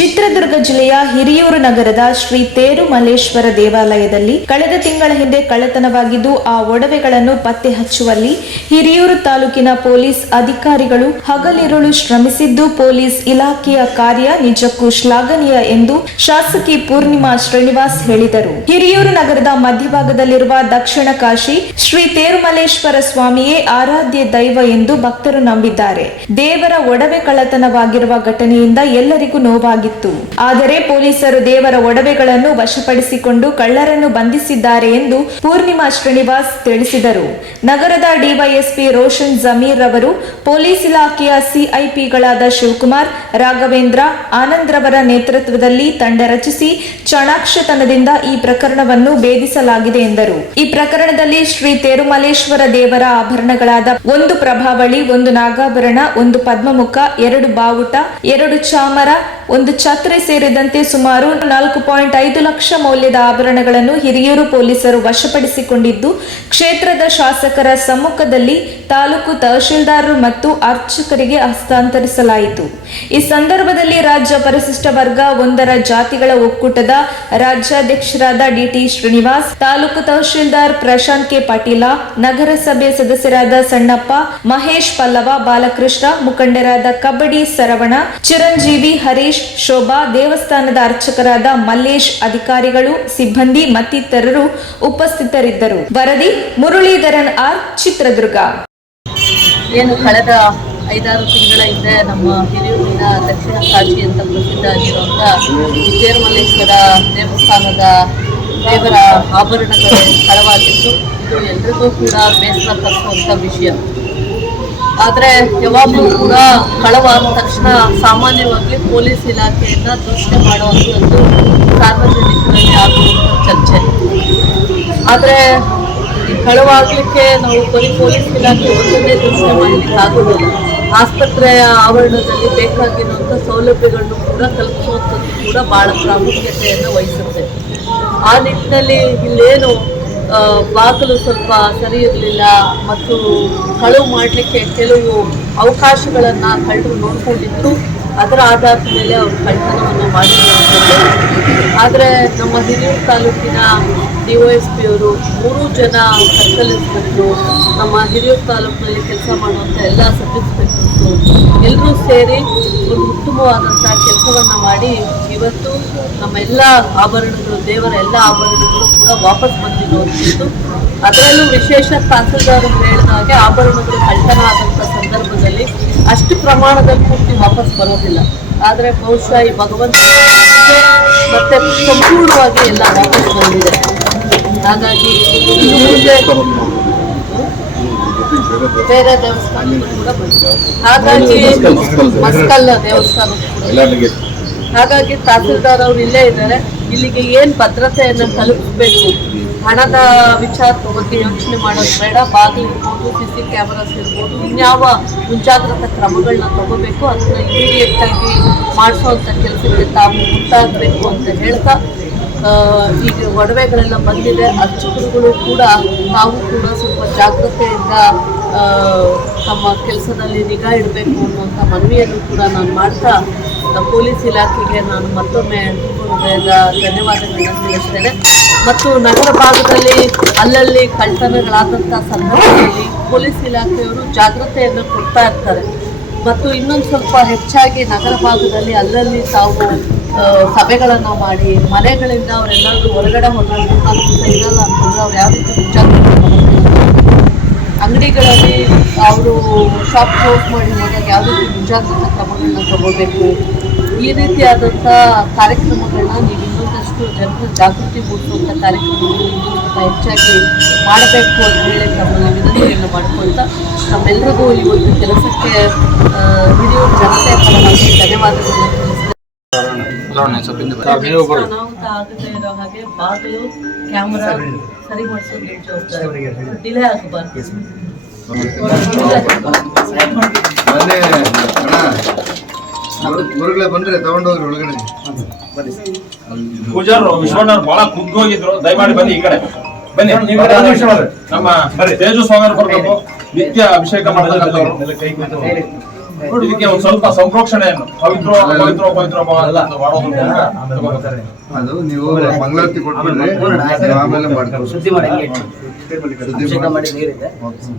ಚಿತ್ರದುರ್ಗ ಜಿಲ್ಲೆಯ ಹಿರಿಯೂರು ನಗರದ ಶ್ರೀ ತೇರುಮಲ್ಲೇಶ್ವರ ದೇವಾಲಯದಲ್ಲಿ ಕಳೆದ ತಿಂಗಳ ಹಿಂದೆ ಕಳ್ಳತನವಾಗಿದ್ದು ಆ ಒಡವೆಗಳನ್ನು ಪತ್ತೆ ಹಚ್ಚುವಲ್ಲಿ ಹಿರಿಯೂರು ತಾಲೂಕಿನ ಪೊಲೀಸ್ ಅಧಿಕಾರಿಗಳು ಹಗಲಿರುಳು ಶ್ರಮಿಸಿದ್ದು ಪೊಲೀಸ್ ಇಲಾಖೆಯ ಕಾರ್ಯ ನಿಜಕ್ಕೂ ಶ್ಲಾಘನೀಯ ಎಂದು ಶಾಸಕಿ ಪೂರ್ಣಿಮಾ ಶ್ರೀನಿವಾಸ್ ಹೇಳಿದರು. ಹಿರಿಯೂರು ನಗರದ ಮಧ್ಯಭಾಗದಲ್ಲಿರುವ ದಕ್ಷಿಣ ಕಾಶಿ ಶ್ರೀ ತೇರುಮಲ್ಲೇಶ್ವರ ಸ್ವಾಮಿಯೇ ಆರಾಧ್ಯ ದೈವ ಎಂದು ಭಕ್ತರು ನಂಬಿದ್ದಾರೆ. ದೇವರ ಒಡವೆ ಕಳ್ಳತನವಾಗಿರುವ ಘಟನೆಯಿಂದ ಎಲ್ಲರಿಗೂ ನೋವಾಗಿತ್ತು. ಆದರೆ ಪೊಲೀಸರು ದೇವರ ಒಡವೆಗಳನ್ನು ವಶಪಡಿಸಿಕೊಂಡು ಕಳ್ಳರನ್ನು ಬಂಧಿಸಿದ್ದಾರೆ ಎಂದು ಪೂರ್ಣಿಮಾ ಶ್ರೀನಿವಾಸ್ ತಿಳಿಸಿದರು. ನಗರದ ಡಿವೈಎಸ್ಪಿ ರೋಷನ್ ಜಮೀರ್ ಅವರು ಪೊಲೀಸ್ ಇಲಾಖೆಯ ಸಿಐಪಿಗಳಾದ ಶಿವಕುಮಾರ್, ರಾಘವೇಂದ್ರ, ಆನಂದ್ ರವರ ನೇತೃತ್ವದಲ್ಲಿ ತಂಡ ರಚಿಸಿ ಚಾಣಾಕ್ಷತನದಿಂದ ಈ ಪ್ರಕರಣವನ್ನು ಭೇದಿಸಲಾಗಿದೆ ಎಂದರು. ಈ ಪ್ರಕರಣದಲ್ಲಿ ಶ್ರೀ ತೇರುಮಲ್ಲೇಶ್ವರ ದೇವರ ಆಭರಣಗಳಾದ 1 ಪ್ರಭಾವಳಿ, 1 ನಾಗಾಭರಣ, 1 ಪದ್ಮಮುಖ, 2 ಬಾವುಟ, 2 ಚಾಮರ, 1 ಛತ್ರಿ ಸೇರಿದಂತೆ ಸುಮಾರು 4.5 ಲಕ್ಷ ಮೌಲ್ಯದ ಆಭರಣಗಳನ್ನು ಹಿರಿಯೂರು ಪೊಲೀಸರು ವಶಪಡಿಸಿಕೊಂಡಿದ್ದು ಕ್ಷೇತ್ರದ ಶಾಸಕರ ಸಮ್ಮುಖದಲ್ಲಿ ತಾಲೂಕು ತಹಶೀಲ್ದಾರರು ಮತ್ತು ಅರ್ಚಕರಿಗೆ ಹಸ್ತಾಂತರಿಸಲಾಯಿತು. ಈ ಸಂದರ್ಭದಲ್ಲಿ ರಾಜ್ಯ ಪರಿಶಿಷ್ಟ ವರ್ಗ 1ರ ಜಾತಿಗಳ ಒಕ್ಕೂಟದ ರಾಜ್ಯಾಧ್ಯಕ್ಷರಾದ ಡಿಟಿ ಶ್ರೀನಿವಾಸ್, ತಾಲೂಕು ತಹಶೀಲ್ದಾರ್ ಪ್ರಶಾಂತ್ ಕೆ ಪಾಟೀಲ, ನಗರಸಭೆ ಸದಸ್ಯರಾದ ಸಣ್ಣಪ್ಪ, ಮಹೇಶ್ ಪಲ್ಲವ, ಬಾಲಕೃಷ್ಣ, ಮುಖಂಡರಾದ ಕಬಡ್ಡಿ ಸರವಣ, ಚಿರಂಜೀವಿ, ಹರೀಶ್, ಶೋಭಾ, ದೇವಸ್ಥಾನದ ಅರ್ಚಕರಾದ ಮಲ್ಲೇಶ್, ಅಧಿಕಾರಿಗಳು, ಸಿಬ್ಬಂದಿ ಮತ್ತಿತರರು ಉಪಸ್ಥಿತರಿದ್ದರು. ವರದಿ ಮುರಳೀಧರನ್ ಆರ್, ಚಿತ್ರದುರ್ಗ. ಏನು ಕಳೆದ 5-6 ತಿಂಗಳ ಹಿಂದೆ ನಮ್ಮ ಹಿರಿಯೂರಿನ ದಕ್ಷಿಣ ಕಾಶಿ ಅಂತ ಪ್ರಸಿದ್ಧ ಆಗಿರುವಂಥ ತೇರುಮಲ್ಲೇಶ್ವರ ದೇವಸ್ಥಾನದ ದೇವರ ಆಭರಣಗಳು ಕಳವಾಗಿತ್ತು. ಇದು ಎಲ್ರಿಗೂ ಕೂಡ ಬೇಸರ ತರಿಸುವಂಥ ವಿಷಯ. ಆದರೆ ಯಾವಾಗಲೂ ಕೂಡ ಕಳವಾದ ತಕ್ಷಣ ಸಾಮಾನ್ಯವಾಗಿ ಪೊಲೀಸ್ ಇಲಾಖೆಯನ್ನು ದೂಷಣೆ ಮಾಡುವಂಥದ್ದು ಸಾರ್ವಜನಿಕರಲ್ಲಿ ಆಗುವಂಥ ಚರ್ಚೆ. ಆದರೆ ಈ ಕಳವಾಗಲಿಕ್ಕೆ ನಾವು ಬರೀ ಪೊಲೀಸ್ ಇಲಾಖೆ ಒಂದನ್ನೇ ದೂಷಣೆ ಮಾಡಲಿಕ್ಕೆ ಆಗೋದಿಲ್ಲ. ಆಸ್ಪತ್ರೆಯ ಆವರಣದಲ್ಲಿ ಬೇಕಾಗಿರುವಂಥ ಸೌಲಭ್ಯಗಳನ್ನು ಕೂಡ ಕಲ್ಪಿಸುವಂಥದ್ದು ಕೂಡ ಭಾಳ ಪ್ರಾಮುಖ್ಯತೆಯನ್ನು ವಹಿಸುತ್ತೆ. ಆ ನಿಟ್ಟಿನಲ್ಲಿ ಇಲ್ಲೇನು ಬಾಗಿಲು ಸ್ವಲ್ಪ ಸರಿ ಇರಲಿಲ್ಲ ಮತ್ತು ಕಳುವು ಮಾಡಲಿಕ್ಕೆ ಕೆಲವು ಅವಕಾಶಗಳನ್ನು ಕಳ್ಳರು ನೋಡಿಕೊಂಡಿದ್ದು ಅದರ ಆಧಾರದ ಮೇಲೆ ಅವರು ಕಳ್ಳತನವನ್ನು ಮಾಡಿರುವಂಥದ್ದು. ಆದರೆ ನಮ್ಮ ಹಿರಿಯೂರು ತಾಲೂಕಿನ ಡಿವೈಎಸ್ಪಿ ಅವರು 3 ಜನ ಸರ್ಕಲ್ ಇನ್ಸ್ಪೆಕ್ಟ್ರು, ನಮ್ಮ ಹಿರಿಯೂರು ತಾಲೂಕಿನಲ್ಲಿ ಕೆಲಸ ಮಾಡುವಂಥ ಎಲ್ಲ ಸಬ್ ಇನ್ಸ್ಪೆಕ್ಟರ್ಸು ಎಲ್ಲರೂ ಸೇರಿ ಒಂದು ಉತ್ತಮವಾದಂಥ ಕೆಲಸವನ್ನು ಮಾಡಿ ಇವತ್ತು ನಮ್ಮ ಎಲ್ಲ ಆಭರಣಗಳು, ದೇವರ ಎಲ್ಲ ಆಭರಣಗಳು ಕೂಡ ವಾಪಸ್ ಬಂದಿರುವಂಥದ್ದು. ಅದರಲ್ಲೂ ವಿಶೇಷ ತಹಸೀಲ್ದಾರ್ ಹೇಳಿದ ಹಾಗೆ ಆಭರಣಗಳು ಕಳ್ಳತನ ಆದಂಥ ಸಂದರ್ಭದಲ್ಲಿ ಅಷ್ಟು ಪ್ರಮಾಣದಲ್ಲಿ ಪೂರ್ತಿ ವಾಪಸ್ ಬರೋದಿಲ್ಲ. ಆದರೆ ಬಹುಶಃ ಈ ಭಗವಂತ ಮತ್ತೆ ಸಂಪೂರ್ಣವಾಗಿ ಎಲ್ಲ ವಾಪಸ್ ಬಂದಿದೆ. ಹಾಗಾಗಿ ಮುಂದೆ ಬೇರೆ ದೇವಸ್ಥಾನಗಳು ಕೂಡ ಬಂದಿದೆ. ಹಾಗಾಗಿ ಮಸ್ಕಲ್ ದೇವಸ್ಥಾನ ಕೂಡ. ಹಾಗಾಗಿ ತಹಸೀಲ್ದಾರ್ ಅವರು ಇಲ್ಲೇ ಇದ್ದಾರೆ. ಇಲ್ಲಿಗೆ ಏನು ಭದ್ರತೆಯನ್ನು ತಲುಪಿಸಬೇಕು, ಹಣದ ವಿಚಾರದ ಬಗ್ಗೆ ಯೋಚನೆ ಮಾಡೋದು ಬೇಡ. ಬಾಗಿಲು ಇರ್ಬೋದು, CC ಕ್ಯಾಮರಾಸ್ ಇರ್ಬೋದು, ಇನ್ಯಾವ ಮುಂಜಾಗ್ರತಾ ಕ್ರಮಗಳನ್ನ ತಗೋಬೇಕು ಅದನ್ನ ಇಮಿಡಿಯೇಟಾಗಿ ಮಾಡಿಸೋವಂಥ ಕೆಲಸಕ್ಕೆ ತಾವು ಮುಂದಾಗಬೇಕು ಅಂತ ಹೇಳ್ತಾ, ಈಗ ಒಡವೆಗಳೆಲ್ಲ ಬಂದಿದೆ. ಅರ್ಚಕರುಗಳು ಕೂಡ ತಾವು ಕೂಡ ಸ್ವಲ್ಪ ಜಾಗ್ರತೆಯಿಂದ ತಮ್ಮ ಕೆಲಸದಲ್ಲಿ ನಿಗಾ ಇಡಬೇಕು ಅನ್ನುವಂಥ ಮನವಿಯನ್ನು ಕೂಡ ನಾನು ಮಾಡ್ತಾ ಪೊಲೀಸ್ ಇಲಾಖೆಗೆ ನಾನು ಮತ್ತೊಮ್ಮೆ ಧನ್ಯವಾದಗಳನ್ನು ತಿಳಿಸ್ತೇನೆ. ಮತ್ತು ನಗರ ಭಾಗದಲ್ಲಿ ಅಲ್ಲಲ್ಲಿ ಕಳ್ಳತನಗಳಾದಂಥ ಸಂದರ್ಭದಲ್ಲಿ ಪೊಲೀಸ್ ಇಲಾಖೆಯವರು ಜಾಗ್ರತೆಯನ್ನು ಕೊಡ್ತಾ ಇರ್ತಾರೆ. ಮತ್ತು ಇನ್ನೊಂದು ಸ್ವಲ್ಪ ಹೆಚ್ಚಾಗಿ ನಗರ ಭಾಗದಲ್ಲಿ ಅಲ್ಲಲ್ಲಿ ತಾವು ಸಭೆಗಳನ್ನು ಮಾಡಿ ಮನೆಗಳಿಂದ ಅವರೆಲ್ಲರೂ ಹೊರಗಡೆ ಹೋದಾಗ ಇರಲ್ಲ ಅಂತಂದರೆ ಅವ್ರು ಯಾವ ರೀತಿ ಮುಂಜಾಗ್ರತೆ ಅಂಗಡಿಗಳಲ್ಲಿ ಅವರು ಶಾಪ್ ಕ್ಲೋಸ್ ಮಾಡಿ ಹೋದಾಗ ಯಾವ ರೀತಿ ಮುಂಜಾಗ್ರತಾ ಕ್ರಮಗಳನ್ನ ತಗೋಬೇಕು, ಈ ರೀತಿಯಾದಂಥ ಕಾರ್ಯಕ್ರಮಗಳನ್ನ ನೀವು ಇನ್ನೊಂದಷ್ಟು ಜನರ ಜಾಗೃತಿ ಮೂಡಿಸುವಂಥ ಕಾರ್ಯಕ್ರಮಗಳು ಇನ್ನೊಂದು ಹೆಚ್ಚಾಗಿ ಮಾಡಬೇಕು ಅಂತ ಹೇಳಿ ತಮ್ಮನ್ನು ವಿನಂತಿಯನ್ನು ಮಾಡ್ಕೊಳ್ತಾ ನಮ್ಮೆಲ್ಲರಿಗೂ ಈ ಒಂದು ಕೆಲಸಕ್ಕೆ ಹಿರಿಯೂರು ಜನತೆ ಪರವಾಗಿ ಧನ್ಯವಾದಗಳನ್ನು ತಿಳಿಸ್ತೇನೆ. ಆಗದೇ ಇರೋ ಹಾಗೆ ಬಾಗಿಲು ಕ್ಯಾಮರಾ ಸರಿ ಮಾಡಿಸೋದು ಜವಾಬ್ದಾರಿ, ಡಿಲೇ ಆಗಬಾರ್ದು. ಬಂದ್ರೆ ತಗೊಂಡೋಗ್ರಿ ಒಳಗಡೆ. ಪೂಜಾರು ವಿಶ್ವಣ್ಣವ್ರು ಬಹಳ ಖುದ್ದು ಹೋಗಿದ್ರು. ದಯಮಾಡಿ ಬನ್ನಿ, ಈ ಕಡೆ ಬನ್ನಿ. ನಮ್ಮ ತೇಜು ಸ್ವಾಮಿ ಬರ್ಬೇಕು. ನಿತ್ಯ ಅಭಿಷೇಕ ಮಾಡಿದ್ರು. ಇದಕ್ಕೆ ಒಂದು ಸ್ವಲ್ಪ ಸಂಪ್ರೋಕ್ಷಣೆಯನ್ನು ಪವಿತ್ರ ಪವಿತ್ರ ಪವಿತ್ರ ಅಂತ ಮಾಡೋದು ತಗೋಬೇಕು. ಅದು ನೀವು ಮಂಗಳಾರತಿ ಕೊಟ್ಬಿಡ್ರಿ, ಆಮೇಲೆ ಮಾಡ್ತೀವಿ. ಶುದ್ಧಿ ಮಾಡಿ ಶುದ್ಧಿ ಅಭಿಷೇಕ ಮಾಡಿ ನೀರಿದೆ ಓಕೆ.